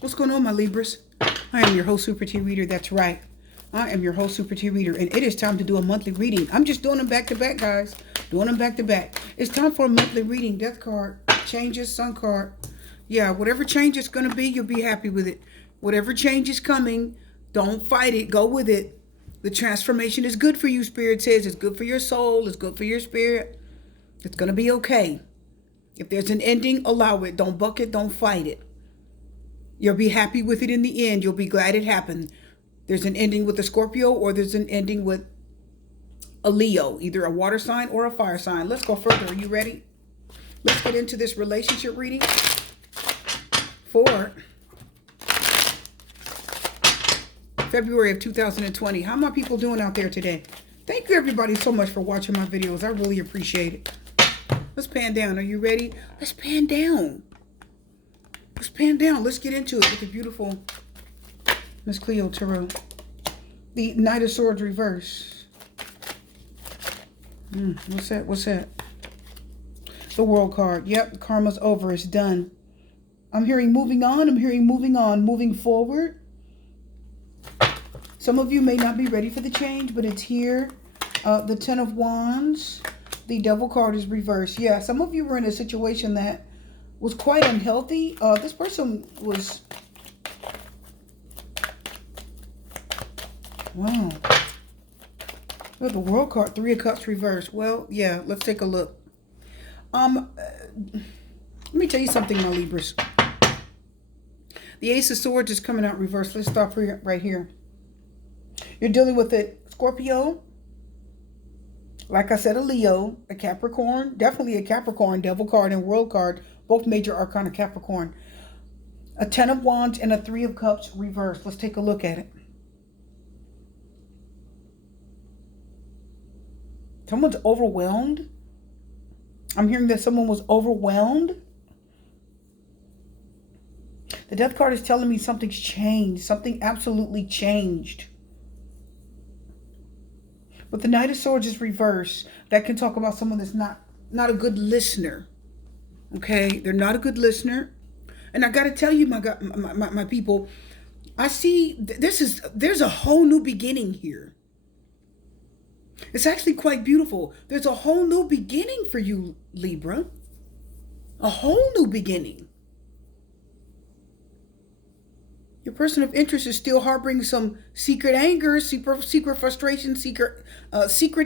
What's going on, my Libras? I am your host, Super T Reader. That's right. I am your host, Super T Reader, and it is time to do a monthly reading. I'm just doing them back to back, guys. Doing them back to back. It's time for a monthly reading. Death card, changes, sun card. Yeah, whatever change it's going to be, you'll be happy with it. Whatever change is coming, don't fight it. Go with it. The transformation is good for you, Spirit says. It's good for your soul. It's good for your spirit. It's going to be okay. If there's an ending, allow it. Don't buck it. Don't fight it. You'll be happy with it in the end. You'll be glad it happened. There's an ending with a Scorpio, or there's an ending with a Leo, either a water sign or a fire sign. Let's go further. Are you ready? Let's get into this relationship reading for February of 2020. How are my people doing out there today? Thank you, everybody, so much for watching my videos. I really appreciate it. Let's pan down. Are you ready? Let's pan down. Let's pan down. Let's get into it with the beautiful Miss Cleo Tarot. The Knight of Swords reverse. What's that? What's that? The World card. Yep, karma's over. It's done. I'm hearing moving on. I'm hearing moving on. Moving forward. Some of you may not be ready for the change, but it's here. The Ten of Wands. The Devil card is reversed. Yeah, some of you were in a situation that was quite unhealthy. This person was... Wow. Oh, the World card, Three of Cups reversed. Well, yeah, let's take a look. Let me tell you something, my Libras. The Ace of Swords is coming out reversed. Let's stop right here. You're dealing with a Scorpio. Like I said, a Leo, a Capricorn, definitely a Capricorn, Devil card and World card, both major arcana Capricorn. A Ten of Wands and a Three of Cups reversed. Let's take a look at it. Someone's overwhelmed. I'm hearing that someone was overwhelmed. The Death card is telling me something's changed. Something absolutely changed. But the Knight of Swords is reversed. That can talk about someone that's not a good listener. Okay? They're not a good listener. And I got to tell you, my people, I see there's a whole new beginning here. It's actually quite beautiful. There's a whole new beginning for you, Libra. A whole new beginning. Your person of interest is still harboring some secret anger, secret frustration, secret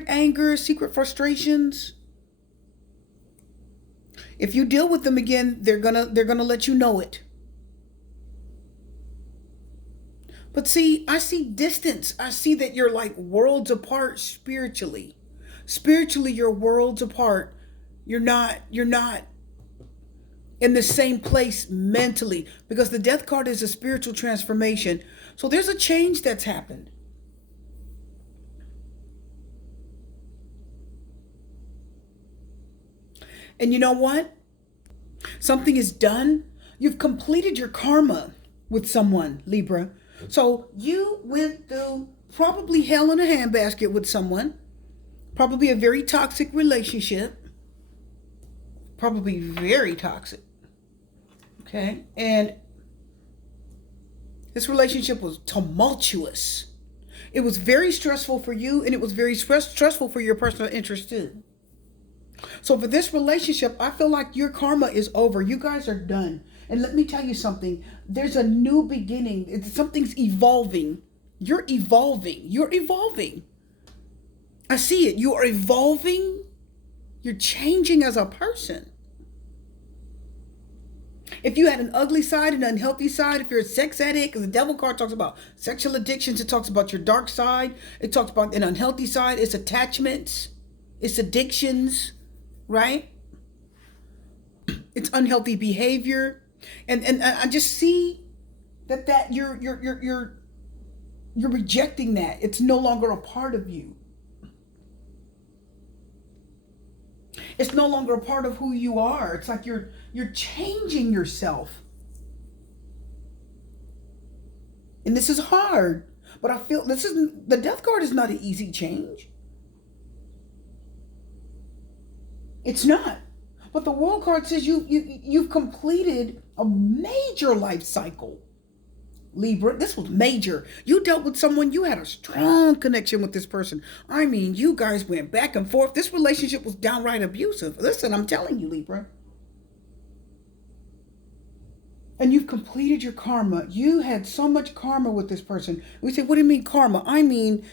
anger, secret frustrations. If you deal with them again, they're gonna let you know it. But see, I see distance. I see that you're like worlds apart spiritually. Spiritually, you're worlds apart. You're not in the same place mentally, because the Death card is a spiritual transformation. So there's a change that's happened. And you know what? Something is done. You've completed your karma with someone, Libra. So you went through probably hell in a handbasket with someone. Probably a very toxic relationship. Probably very toxic. Okay? And this relationship was tumultuous. It was very stressful for you, and it was very stressful for your personal interest too. So for this relationship, I feel like your karma is over. You guys are done. And let me tell you something. There's a new beginning. Something's evolving. You're evolving. You're evolving. I see it. You are evolving. You're changing as a person. If you had an ugly side, an unhealthy side, if you're a sex addict, because the Devil card talks about sexual addictions, it talks about your dark side, it talks about an unhealthy side, it's attachments, it's addictions, right? It's unhealthy behavior. And I just see that you're rejecting that. It's no longer a part of you. It's no longer a part of who you are. It's like you're changing yourself. And this is hard, but I feel the Death card is not an easy change. It's not. But the World card says you've completed a major life cycle. Libra. This was major. You dealt with someone, you had a strong connection with this person. I mean, you guys went back and forth. This relationship was downright abusive. Listen, I'm telling you, Libra. And you've completed your karma. You had so much karma with this person. We say, what do you mean karma? I mean,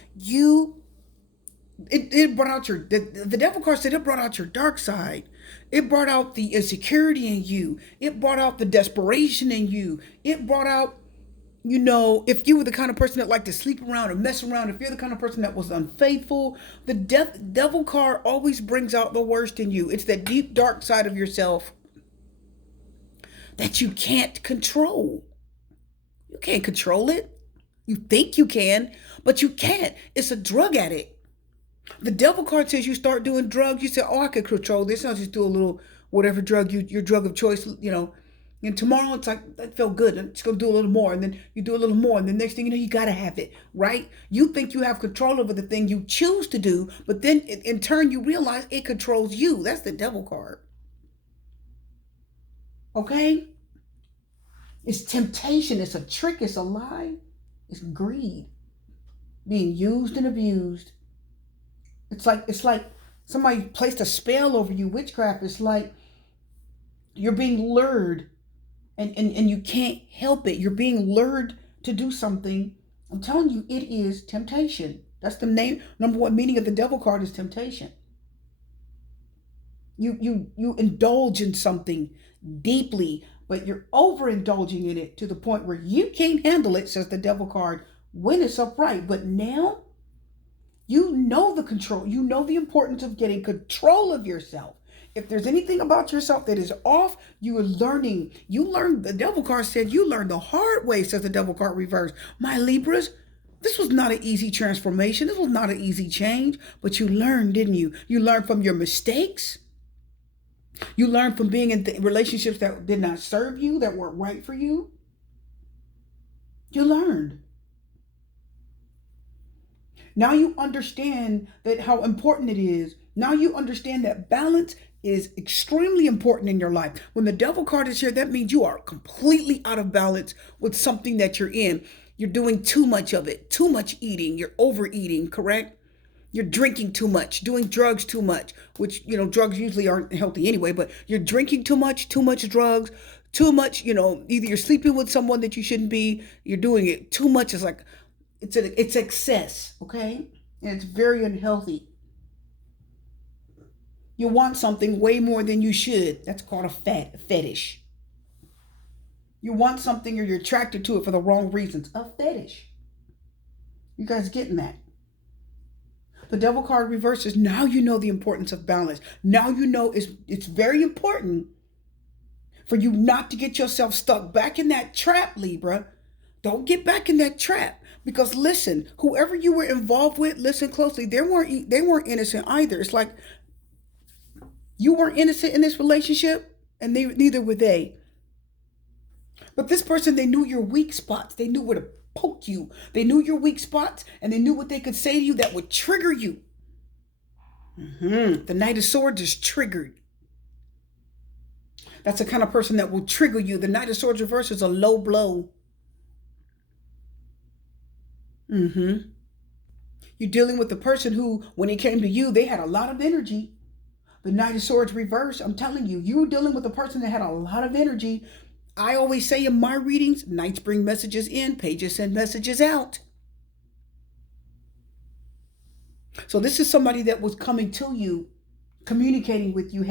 it brought out the devil card said it brought out your dark side. It brought out the insecurity in you. It brought out the desperation in you. It brought out, if you were the kind of person that liked to sleep around or mess around, if you're the kind of person that was unfaithful, the devil card always brings out the worst in you. It's that deep, dark side of yourself that you can't control. You can't control it. You think you can, but you can't. It's a drug addict. The devil card says you start doing drugs. You say, oh, I could control this. I'll just do a little whatever drug, your drug of choice, And tomorrow it's like, that felt good. I'm just going to do a little more. And then you do a little more. And the next thing you know, you got to have it, right? You think you have control over the thing you choose to do. But then in turn, you realize it controls you. That's the devil card. Okay? It's temptation. It's a trick. It's a lie. It's greed. Being used and abused. It's like somebody placed a spell over you, witchcraft. It's like you're being lured and you can't help it. You're being lured to do something. I'm telling you, it is temptation. That's the number one meaning of the devil card is temptation. You indulge in something deeply, but you're overindulging in it to the point where you can't handle it, says the devil card, when it's upright. But now, you know the control. You know the importance of getting control of yourself. If there's anything about yourself that is off, you are learning. The devil card said you learned the hard way, says the devil card reverse. My Libras, this was not an easy transformation. This was not an easy change, but you learned, didn't you? You learned from your mistakes. You learned from being in relationships that did not serve you, that weren't right for you. You learned. Now you understand that how important it is. Now you understand that balance is extremely important in your life. When the devil card is here, that means you are completely out of balance with something that you're in. You're doing too much of it, too much eating. You're overeating, correct? You're drinking too much, doing drugs too much, which, drugs usually aren't healthy anyway, but you're drinking too much drugs, too much, either you're sleeping with someone that you shouldn't be, you're doing it too much. It's like, it's excess, okay? And it's very unhealthy. You want something way more than you should. That's called a fetish. You want something or you're attracted to it for the wrong reasons. A fetish. You guys getting that? The devil card reverses. Now you know the importance of balance. Now you know it's very important for you not to get yourself stuck back in that trap, Libra. Don't get back in that trap. Because listen, whoever you were involved with, listen closely, they weren't innocent either. It's like you weren't innocent in this relationship, and neither were they. But this person, they knew your weak spots. They knew where to poke you. They knew your weak spots, and they knew what they could say to you that would trigger you. The Knight of Swords is triggered. That's the kind of person that will trigger you. The Knight of Swords reverse is a low blow. You're dealing with the person who, when it came to you, they had a lot of energy. The Knight of Swords reverse, I'm telling you, you're dealing with a person that had a lot of energy. I always say in my readings, Knights bring messages in, pages send messages out. So this is somebody that was coming to you, communicating with you,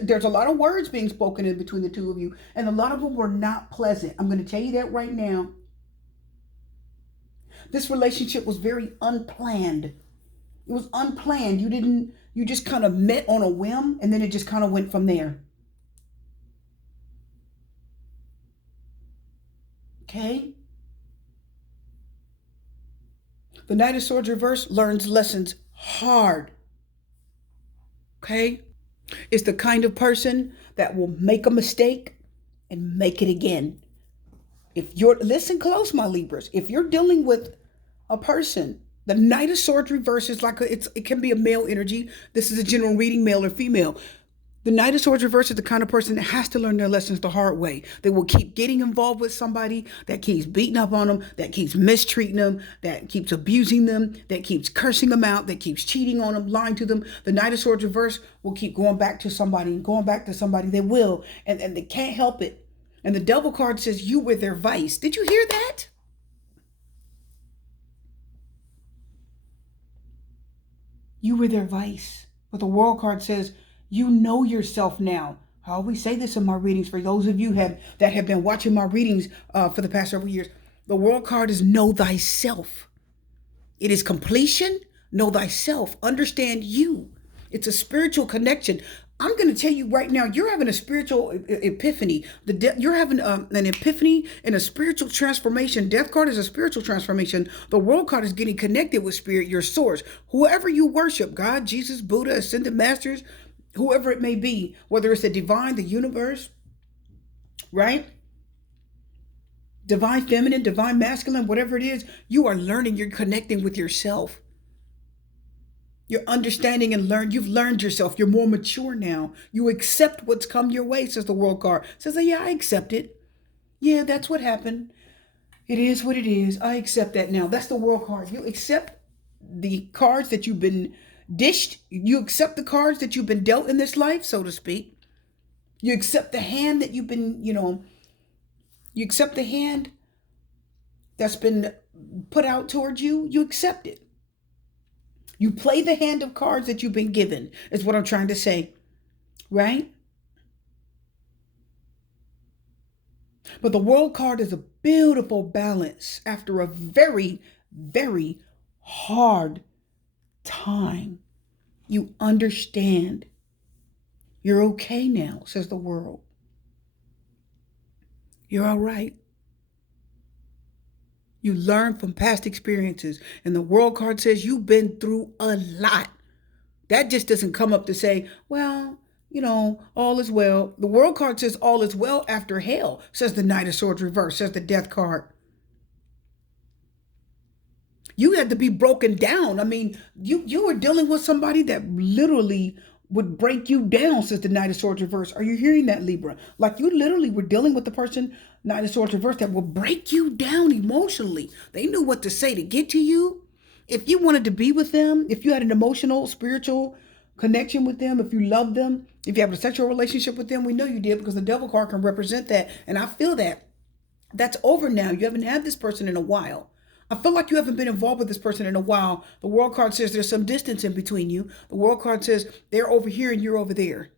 there's a lot of words being spoken in between the two of you, and a lot of them were not pleasant. I'm going to tell you that right now. This relationship was very unplanned. It was unplanned. You just kind of met on a whim, and then it just kind of went from there. Okay? The Knight of Swords reverse learns lessons hard. Okay? It's the kind of person that will make a mistake and make it again. Listen close, my Libras. If you're dealing with a person, the Knight of Swords reverse is it can be a male energy. This is a general reading, male or female. The Knight of Swords reverse is the kind of person that has to learn their lessons the hard way. They will keep getting involved with somebody that keeps beating up on them, that keeps mistreating them, that keeps abusing them, that keeps cursing them out, that keeps cheating on them, lying to them. The Knight of Swords reverse will keep going back to somebody and going back to somebody. They will, and they can't help it. And the Devil card says you were their vice. Did you hear that? You were their vice. But the World card says you know yourself now. I always say this in my readings for those of you that have been watching my readings for the past several years. The World card is know thyself. It is completion. Know thyself. Understand you. It's a spiritual connection. I'm going to tell you right now, you're having a spiritual epiphany. You're having an epiphany and a spiritual transformation. Death card is a spiritual transformation. The World card is getting connected with spirit, your source. Whoever you worship, God, Jesus, Buddha, Ascended Masters, whoever it may be, whether it's the divine, the universe, right? Divine feminine, divine masculine, whatever it is, you are learning, you're connecting with yourself. You're understanding and you've learned yourself. You're more mature now. You accept what's come your way, says the World card. Says, yeah, I accept it. Yeah, that's what happened. It is what it is. I accept that now. That's the World card. You accept the cards that you've been dished. You accept the cards that you've been dealt in this life, so to speak. You accept the hand that you've been, you accept the hand that's been put out towards you. You accept it. You play the hand of cards that you've been given, is what I'm trying to say, right? But the World card is a beautiful balance after a very, very hard time. You understand. You're okay now, says the world. You're all right. You learn from past experiences. And the World card says you've been through a lot. That just doesn't come up to say, well, all is well. The World card says all is well after hell, says the Knight of Swords reverse, says the Death card. You had to be broken down. I mean, you were dealing with somebody that literally would break you down, says the Knight of Swords reverse. Are you hearing that, Libra? Like you literally were dealing with the person, Knight of Swords reverse, that will break you down emotionally. They knew what to say to get to you. If you wanted to be with them, if you had an emotional, spiritual connection with them, if you loved them, if you have a sexual relationship with them, we know you did because the Devil card can represent that. And I feel that. That's over now. You haven't had this person in a while. I feel like you haven't been involved with this person in a while. The World card says there's some distance in between you. The World card says they're over here and you're over there.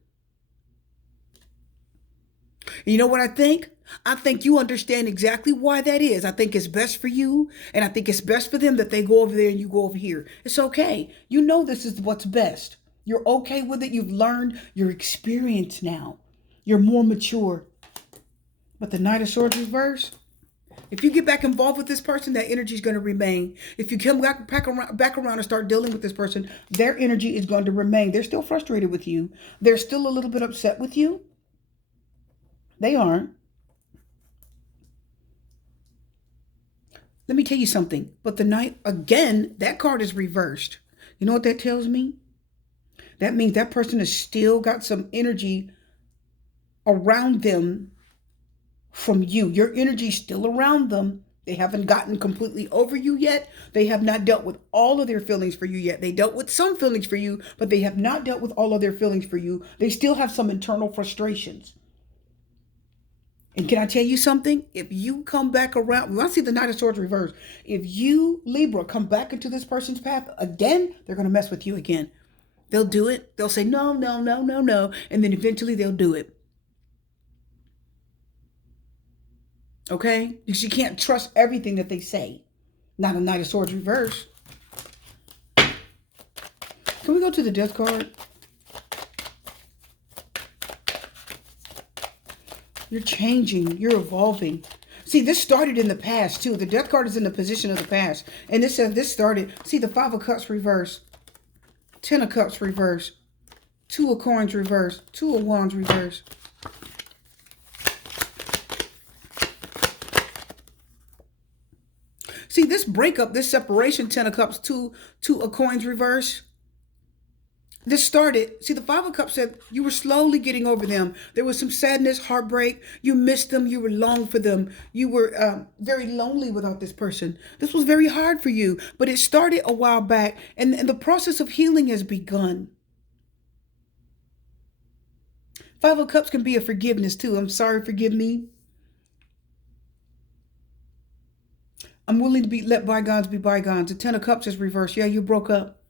And you know what I think? I think you understand exactly why that is. I think it's best for you, and I think it's best for them that they go over there and you go over here. It's okay. You know this is what's best. You're okay with it. You've learned. You're experienced now. You're more mature. But the Knight of Swords reverse, if you get back involved with this person, that energy is going to remain. If you come back around and start dealing with this person, their energy is going to remain. They're still frustrated with you. They're still a little bit upset with you. They aren't. Let me tell you something. But the Knight, again, that card is reversed. You know what that tells me? That means that person has still got some energy around them from you. Your energy is still around them. They haven't gotten completely over you yet. They have not dealt with all of their feelings for you yet. They dealt with some feelings for you, but they have not dealt with all of their feelings for you. They still have some internal frustrations. And can I tell you something? If you come back around, when I see the Knight of Swords reverse, if you, Libra, come back into this person's path again, they're going to mess with you again. They'll do it. They'll say, no, no, no, no, no. And then eventually they'll do it. Okay? Because you can't trust everything that they say. Not a Knight of Swords reverse. Can we go to the Death card? You're changing. You're evolving. See, this started in the past, too. The Death card is in the position of the past. And this says this started. See, the Five of Cups reverse. Ten of Cups reverse. Two of Coins reverse. Two of Wands reverse. See, this breakup, this separation, Ten of Cups, two of Coins reverse. This started, see, the Five of Cups said you were slowly getting over them. There was some sadness, heartbreak. You missed them. You were longing for them. You were very lonely without this person. This was very hard for you, but it started a while back, and the process of healing has begun. Five of Cups can be a forgiveness too. I'm sorry, forgive me. I'm willing to let bygones be bygones. The Ten of Cups is reversed. Yeah, you broke up.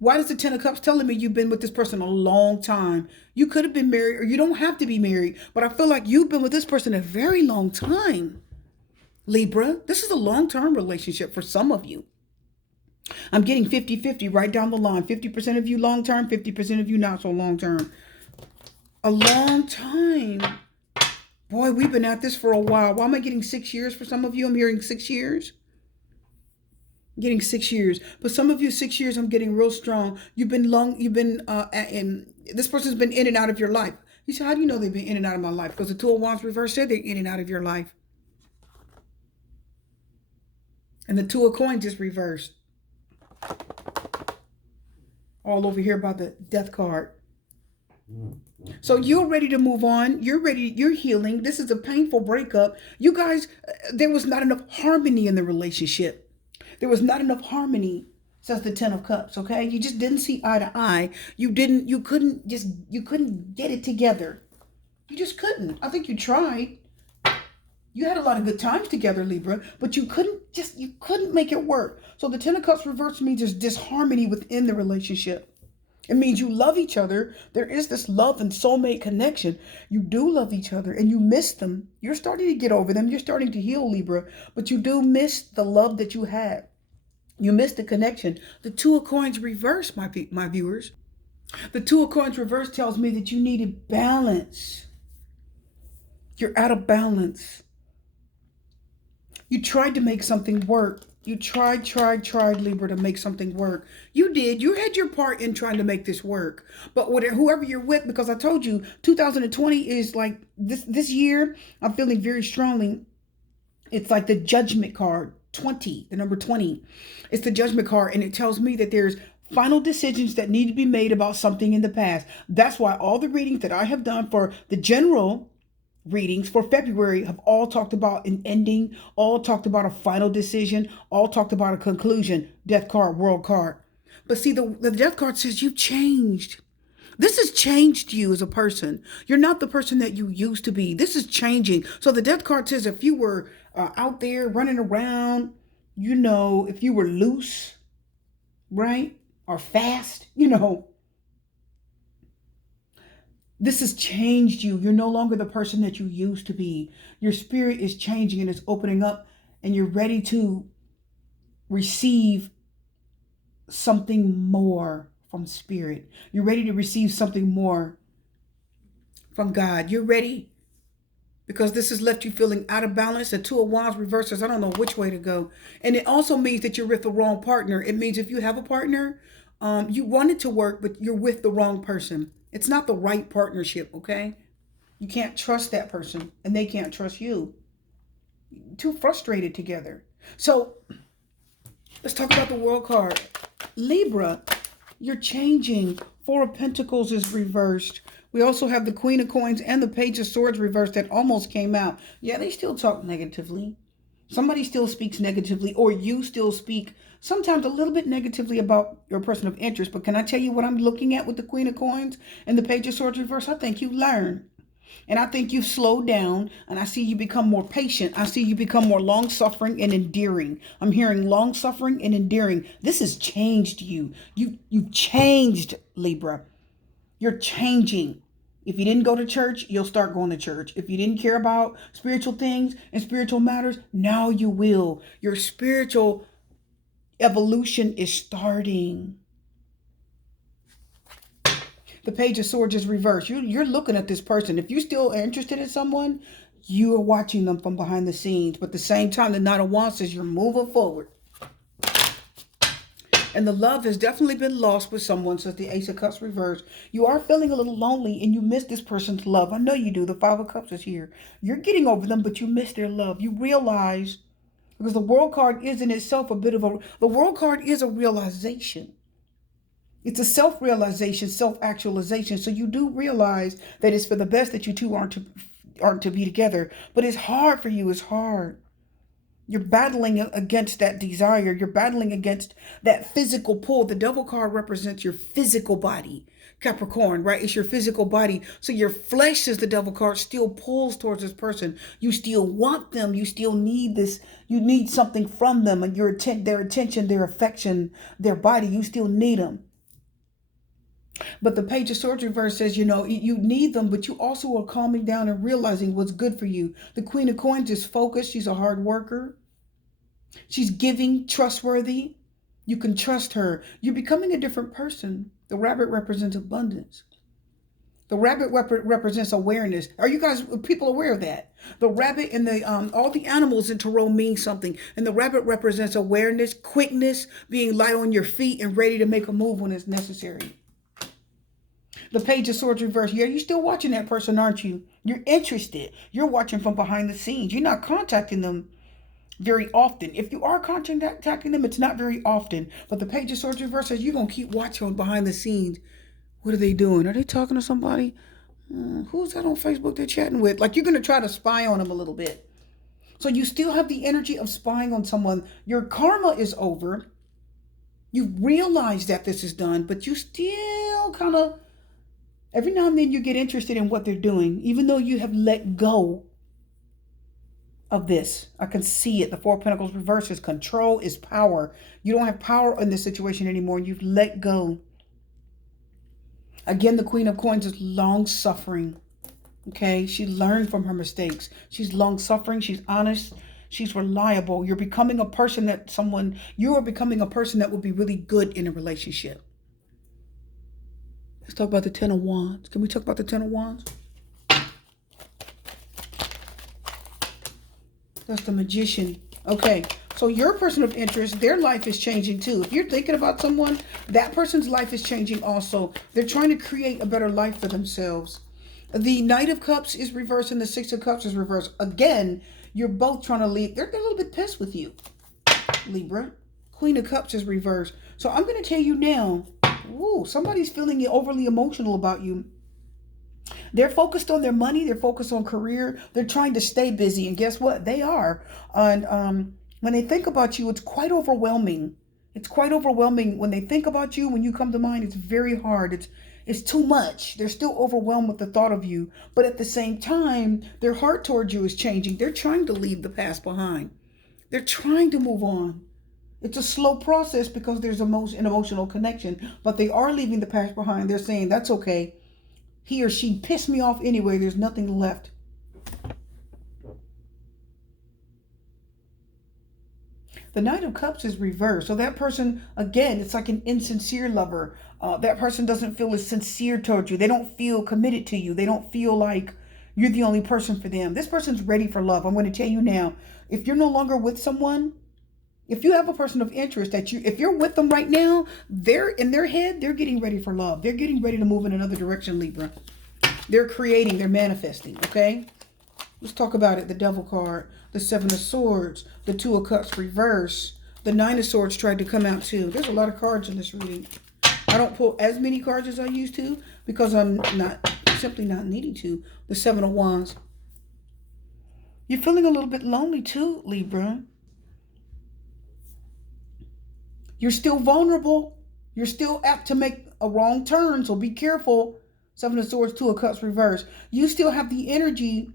Why does the Ten of Cups telling me you've been with this person a long time? You could have been married or you don't have to be married, but I feel like you've been with this person a very long time. Libra, this is a long-term relationship for some of you. I'm getting 50-50 right down the line. 50% of you long-term, 50% of you not so long-term. A long time. Boy, we've been at this for a while. Why am I getting 6 years for some of you? I'm hearing 6 years. Getting 6 years, but some of you 6 years. I'm getting real strong. You've been and this person's been in and out of your life. You say, how do you know they've been in and out of my life? Because the Two of Wands reverse said they're in and out of your life, and the Two of Coins is reversed. All over here by the Death card. So you're ready to move on. You're ready. You're healing. This is a painful breakup. You guys, there was not enough harmony in the relationship. There was not enough harmony, says the Ten of Cups, okay? You just didn't see eye to eye. You couldn't get it together. You just couldn't. I think you tried. You had a lot of good times together, Libra, but you couldn't make it work. So the Ten of Cups reverse means there's disharmony within the relationship. It means you love each other. There is this love and soulmate connection. You do love each other and you miss them. You're starting to get over them. You're starting to heal, Libra, but you do miss the love that you had. You miss the connection. The Two of Coins reverse, my viewers. The Two of Coins reverse tells me that you needed balance. You're out of balance. You tried to make something work. You tried, Libra, to make something work. You did. You had your part in trying to make this work. But whoever you're with, because I told you, 2020 is like this year, I'm feeling very strongly. It's like the Judgment card, 20, the number 20. It's the Judgment card, and it tells me that there's final decisions that need to be made about something in the past. That's why all the readings that I have done for the general readings for February have all talked about an ending, all talked about a final decision, all talked about a conclusion. Death card, World card. But see, the Death card says you've changed. This has changed you as a person. You're not the person that you used to be. This is changing. So the Death card says if you were out there running around, if you were loose, right? Or fast, this has changed you. You're no longer the person that you used to be. Your spirit is changing and it's opening up, and you're ready to receive something more from spirit. You're ready to receive something more from God. You're ready, because this has left you feeling out of balance. The Two of Wands reverses. I don't know which way to go. And it also means that you're with the wrong partner. It means if you have a partner, you want it to work, but you're with the wrong person. It's not the right partnership, okay? You can't trust that person, and they can't trust you. Too frustrated together. So let's talk about the World card. Libra, you're changing. Four of Pentacles is reversed. We also have the Queen of Coins and the Page of Swords reversed that almost came out. Yeah, they still talk negatively. Somebody still speaks negatively, or you still speak sometimes a little bit negatively about your person of interest. But can I tell you what I'm looking at with the Queen of Coins and the Page of Swords reverse? I think you've learned. And I think you've slowed down, and I see you become more patient. I see you become more long-suffering and endearing. I'm hearing long-suffering and endearing. This has changed you. You've changed, Libra. You're changing. If you didn't go to church, you'll start going to church. If you didn't care about spiritual things and spiritual matters, now you will. Your spiritual evolution is starting. The Page of Swords is reversed. You're looking at this person. If you're still interested in someone, you are watching them from behind the scenes. But at the same time, the Knight of Wands says you're moving forward. And the love has definitely been lost with someone, says the Ace of Cups reversed. You are feeling a little lonely and you miss this person's love. I know you do. The Five of Cups is here. You're getting over them, but you miss their love. You realize, because the World card is in itself a bit of the World card is a realization. It's a self-realization, self-actualization. So you do realize that it's for the best that you two aren't to be together. But it's hard for you. It's hard. You're battling against that desire. You're battling against that physical pull. The devil card represents your physical body, Capricorn, right? It's your physical body. So your flesh, says the devil card, still pulls towards this person. You still want them. You still need this. You need something from them, and their attention, their affection, their body. You still need them. But the Page of Swords reverse says, you need them, but you also are calming down and realizing what's good for you. The Queen of Coins is focused. She's a hard worker. She's giving, trustworthy. You can trust her. You're becoming a different person. The rabbit represents abundance. The rabbit represents awareness. Are you guys, people, aware of that? The rabbit and all the animals in tarot mean something. And the rabbit represents awareness, quickness, being light on your feet and ready to make a move when it's necessary. The Page of Swords reverse. Yeah, you're still watching that person, aren't you? You're interested. You're watching from behind the scenes. You're not contacting them very often. If you are contacting them, it's not very often. But the Page of Swords reverse says you're going to keep watching behind the scenes. What are they doing? Are they talking to somebody? Who's that on Facebook they're chatting with? Like, you're going to try to spy on them a little bit. So you still have the energy of spying on someone. Your karma is over. You realize that this is done, but you still kind of, every now and then you get interested in what they're doing, even though you have let go of this. I can see it. The Four of Pentacles reverse is control, is power. You don't have power in this situation anymore. You've let go. Again, the Queen of Coins is long-suffering. Okay? She learned from her mistakes. She's long-suffering. She's honest. She's reliable. You are becoming a person that will be really good in a relationship. Let's talk about the Ten of Wands. Can we talk about the Ten of Wands? That's the Magician. Okay, so your person of interest, their life is changing too. If you're thinking about someone, that person's life is changing also. They're trying to create a better life for themselves. The Knight of Cups is reversed and the Six of Cups is reversed. Again, you're both trying to leave. They're a little bit pissed with you, Libra. Queen of Cups is reversed. So I'm going to tell you now, somebody's feeling overly emotional about you. They're focused on their money. They're focused on career. They're trying to stay busy. And guess what? They are. And when they think about you, it's quite overwhelming. It's quite overwhelming when they think about you. When you come to mind, it's very hard. It's too much. They're still overwhelmed with the thought of you. But at the same time, their heart towards you is changing. They're trying to leave the past behind. They're trying to move on. It's a slow process because there's an emotional connection. But they are leaving the past behind. They're saying, that's okay. He or she pissed me off anyway. There's nothing left. The Knight of Cups is reversed. So that person, again, it's like an insincere lover. That person doesn't feel as sincere towards you. They don't feel committed to you. They don't feel like you're the only person for them. This person's ready for love. I'm going to tell you now, if you're no longer with someone, if you have a person of interest if you're with them right now, they're in their head, they're getting ready for love. They're getting ready to move in another direction, Libra. They're creating, they're manifesting, okay? Let's talk about it. The Devil card, the Seven of Swords, the Two of Cups reverse, the Nine of Swords tried to come out too. There's a lot of cards in this reading. I don't pull as many cards as I used to because I'm simply not needing to. The Seven of Wands. You're feeling a little bit lonely too, Libra. You're still vulnerable. You're still apt to make a wrong turn, so be careful. Seven of Swords, Two of Cups reverse. You still have the energy.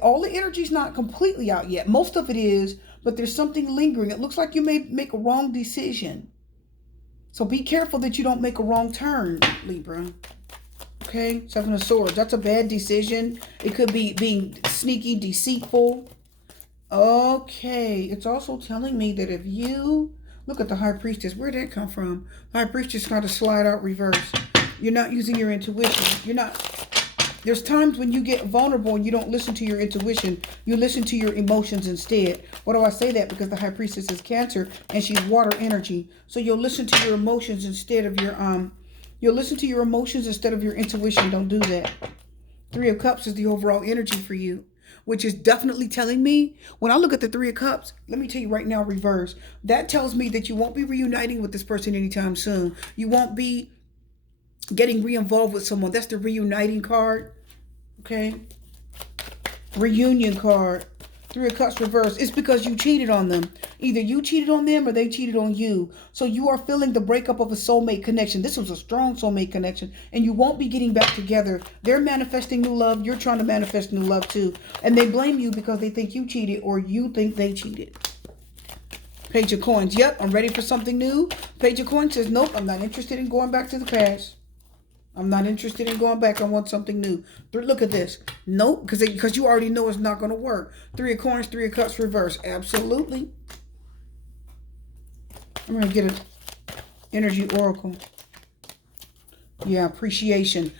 All the energy's not completely out yet. Most of it is, but there's something lingering. It looks like you may make a wrong decision. So be careful that you don't make a wrong turn, Libra. Okay, Seven of Swords. That's a bad decision. It could be being sneaky, deceitful. Okay, it's also telling me that if you... Look at the High Priestess. Where'd that come from? High Priestess got to slide out reverse. You're not using your intuition. You're not. There's times when you get vulnerable and you don't listen to your intuition. You listen to your emotions instead. Why do I say that? Because the High Priestess is Cancer and she's water energy. So you'll listen to your emotions instead of your You'll listen to your emotions instead of your intuition. Don't do that. Three of Cups is the overall energy for you, which is definitely telling me, when I look at the Three of Cups, let me tell you right now, reverse. That tells me that you won't be reuniting with this person anytime soon. You won't be getting re-involved with someone. That's the reuniting card. Okay. Reunion card. Three of Cups reverse. It's because you cheated on them. Either you cheated on them or they cheated on you. So you are feeling the breakup of a soulmate connection. This was a strong soulmate connection. And you won't be getting back together. They're manifesting new love. You're trying to manifest new love too. And they blame you because they think you cheated or you think they cheated. Page of Coins. Yep, I'm ready for something new. Page of Coins says, nope, I'm not interested in going back to the past. I'm not interested in going back. I want something new. Look at this. Nope, because you already know it's not going to work. Three of Coins, Three of Cups reverse. Absolutely. I'm going to get an energy oracle. Yeah, appreciation.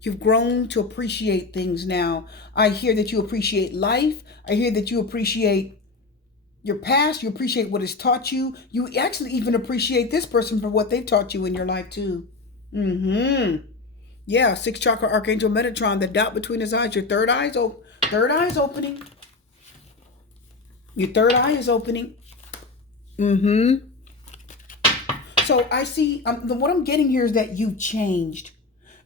You've grown to appreciate things now. I hear that you appreciate life. I hear that you appreciate your past. You appreciate what it's taught you. You actually even appreciate this person for what they've taught you in your life too. Yeah, 6th chakra archangel Metatron, the dot between his eyes. Your third eye is opening. Your third eye is opening. So I see, what I'm getting here is that you've changed.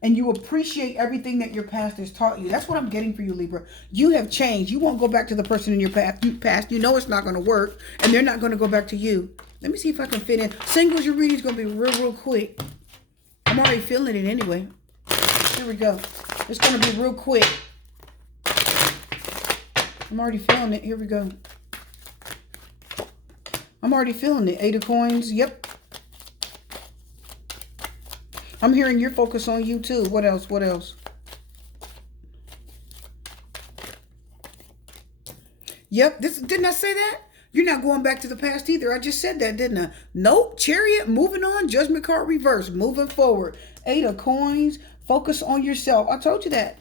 And you appreciate everything that your past has taught you. That's what I'm getting for you, Libra. You have changed. You won't go back to the person in your past. You know it's not going to work. And they're not going to go back to you. Let me see if I can fit in. Singles, your reading is going to be real quick. I'm already feeling it anyway. Here we go. It's going to be real quick. I'm already feeling it. Here we go. I'm already feeling it. 8 of Coins. Yep. I'm hearing your focus on you too. What else? What else? Yep. Didn't I say that? You're not going back to the past either. I just said that, didn't I? Nope. Chariot, moving on. Judgment card reverse, moving forward. 8 of Coins, focus on yourself. I told you that.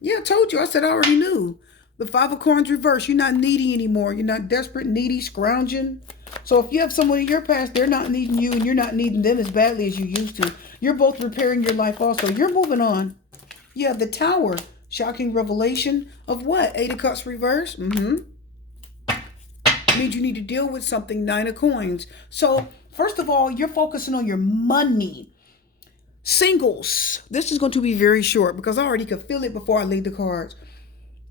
Yeah, I told you. I said I already knew. The 5 of Coins reverse, you're not needy anymore. You're not desperate, needy, scrounging. So if you have someone in your past, they're not needing you and you're not needing them as badly as you used to. You're both repairing your life also. You're moving on. Yeah, the Tower. Shocking revelation of what? 8 of Cups reverse. Means you need to deal with something. 9 of Coins. So first of all, you're focusing on your money. Singles. This is going to be very short because I already could feel it before I laid the cards.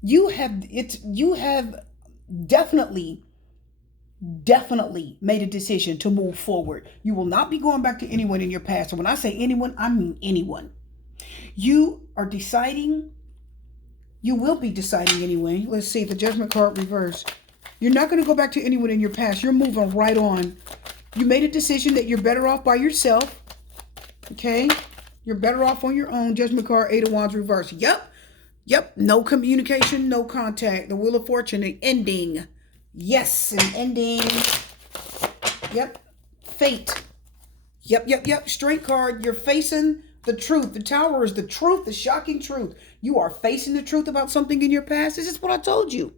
You have definitely made a decision to move forward. You will not be going back to anyone in your past. And when I say anyone, I mean anyone. You are deciding. You will be deciding anyway. Let's see the Judgment card reverse. You're not going to go back to anyone in your past. You're moving right on. You made a decision that you're better off by yourself. Okay? You're better off on your own. Judgment card, 8 of Wands reverse. Yep. No communication, no contact. The Wheel of Fortune, an ending. Yes, an ending. Yep. Fate. Yep. Straight card. You're facing the truth. The Tower is the truth, the shocking truth. You are facing the truth about something in your past. This is what I told you.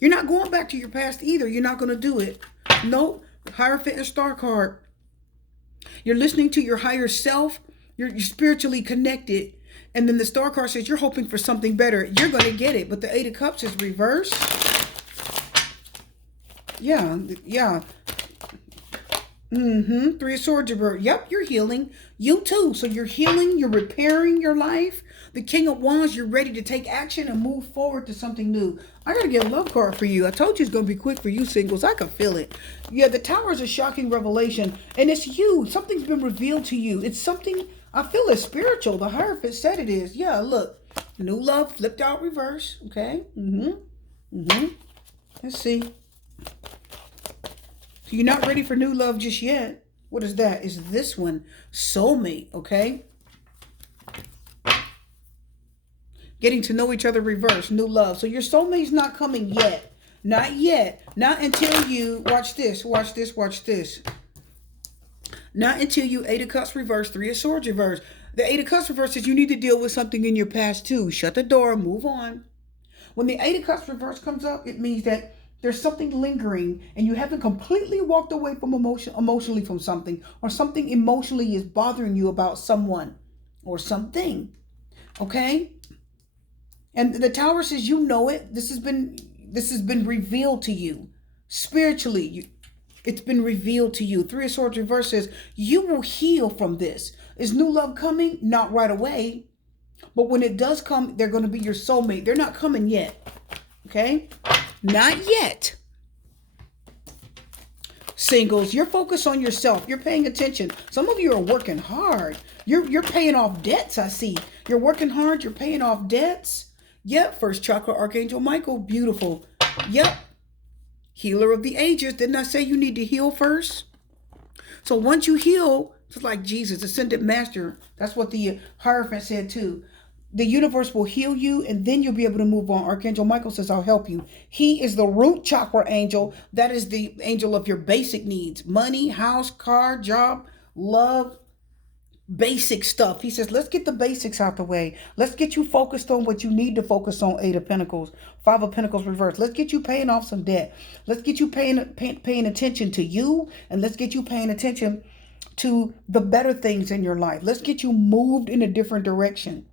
You're not going back to your past either. You're not going to do it. Nope. Hierophant and Star card. You're listening to your higher self. You're spiritually connected. And then the Star card says you're hoping for something better. You're going to get it. But the 8 of Cups is reversed. Yeah. 3 of Swords reversed. Yep, you're healing. You too. So you're healing. You're repairing your life. The King of Wands, you're ready to take action and move forward to something new. I got to get a love card for you. I told you it's going to be quick for you singles. I can feel it. Yeah, the Tower is a shocking revelation. And it's you. Something's been revealed to you. It's something, I feel it's spiritual. The Hierophant said it is. Yeah, look. New love flipped out reverse. Okay. Let's see. So you're not ready for new love just yet. What is that? Is this one. Soulmate. Okay. Getting to know each other reverse. New love. So your soulmate's not coming yet. Not yet. Not until you, watch this. Not until you 8 of Cups reverse, 3 of Swords reverse. The 8 of Cups reverse says you need to deal with something in your past too. Shut the door, move on. When the 8 of Cups reverse comes up, it means that there's something lingering and you haven't completely walked away from emotionally from something, or something emotionally is bothering you about someone or something. Okay? And the Tower says you know it. This has been revealed to you spiritually. It's been revealed to you. Three of Swords reverse says you will heal from this. Is new love coming? Not right away. But when it does come, they're going to be your soulmate. They're not coming yet. Okay? Not yet. Singles, you're focused on yourself. You're paying attention. Some of you are working hard. You're paying off debts, I see. You're working hard. You're paying off debts. Yep. First chakra, Archangel Michael. Beautiful. Yep. Healer of the ages. Didn't I say you need to heal first? So once you heal, it's like Jesus, ascended master. That's what the Hierophant said too. The universe will heal you and then you'll be able to move on. Archangel Michael says, I'll help you. He is the root chakra angel. That is the angel of your basic needs. Money, house, car, job, love, basic stuff. He says, let's get the basics out the way. Let's get you focused on what you need to focus on. Eight of Pentacles, Five of Pentacles reversed. Let's get you paying off some debt. Let's get you paying attention to you, and let's get you paying attention to the better things in your life. Let's get you moved in a different direction.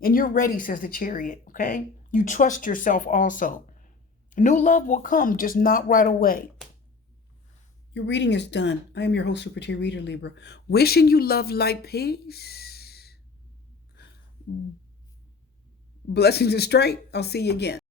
And you're ready, says the Chariot, okay? You trust yourself also. New love will come, just not right away. Your reading is done. I am your host, Super T Reader, Libra. Wishing you love, light, peace. Blessings and strength. I'll see you again.